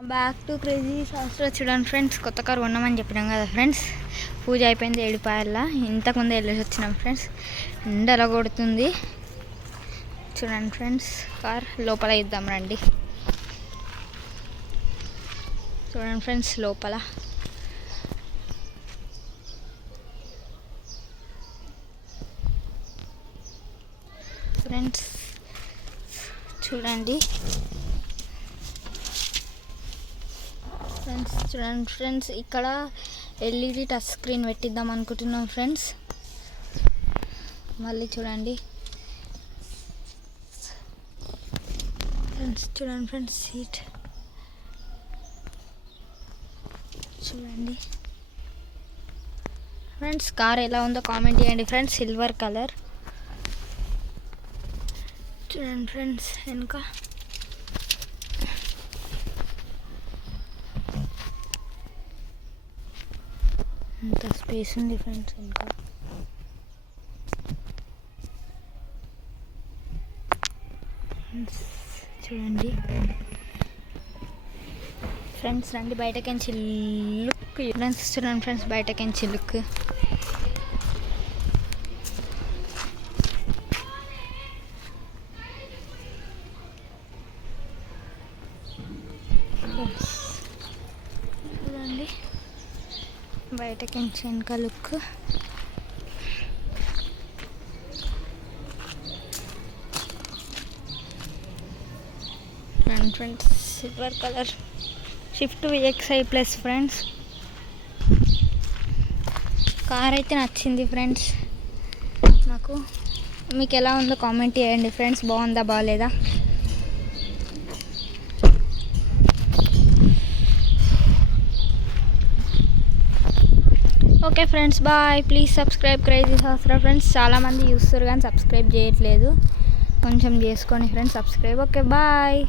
Back to crazy శాస్త్ర. చూడండి ఫ్రెండ్స్, కొత్త కారు కొన్నామని చెప్పినాం కదా ఫ్రెండ్స్. పూజ అయిపోయింది ఏడిపాయల్లా. ఇంతకుముందు వెళ్ళేసి వచ్చినాం ఫ్రెండ్స్. ఎండ ఎలా కొడుతుంది చూడండి ఫ్రెండ్స్. కార్ లోపల ఇద్దాం రండి. చూడండి ఫ్రెండ్స్ లోపల ఫ్రెండ్స్ చూడండి ఫ్రెండ్స్ ఇక్కడ ఎల్ఈడి టచ్ స్క్రీన్ పెట్టిద్దాం అనుకుంటున్నాం ఫ్రెండ్స్. మళ్ళీ చూడండి ఫ్రెండ్స్ సీట్ చూడండి ఫ్రెండ్స్. కార్ ఎలా ఉందో కామెంట్ చేయండి ఫ్రెండ్స్. సిల్వర్ కలర్ చూడండి ఫ్రెండ్స్. వెనుక ఎంత స్పేస్ ఉంది ఫ్రెండ్స్. ఇంకా చూడండి ఫ్రెండ్స్. రండి బయటకించి లుక్ ఫ్రెండ్స్. చూడండి ఫ్రెండ్స్ బయటకించి లుక్. చూడండి బయటకించి వెనక look. Friends silver colour shift VXi plus friends. Car అయితే నచ్చింది ఫ్రెండ్స్ నాకు. మీకు ఎలా ఉందో కామెంట్ చేయండి ఫ్రెండ్స్. బాగుందా బాగాలేదా? Okay friends bye. Please subscribe crazy Shastra friends. చాలామంది చూస్తారు కానీ సబ్స్క్రైబ్ చేయట్లేదు. కొంచెం చేసుకోండి ఫ్రెండ్స్ సబ్స్క్రైబ్. Okay bye.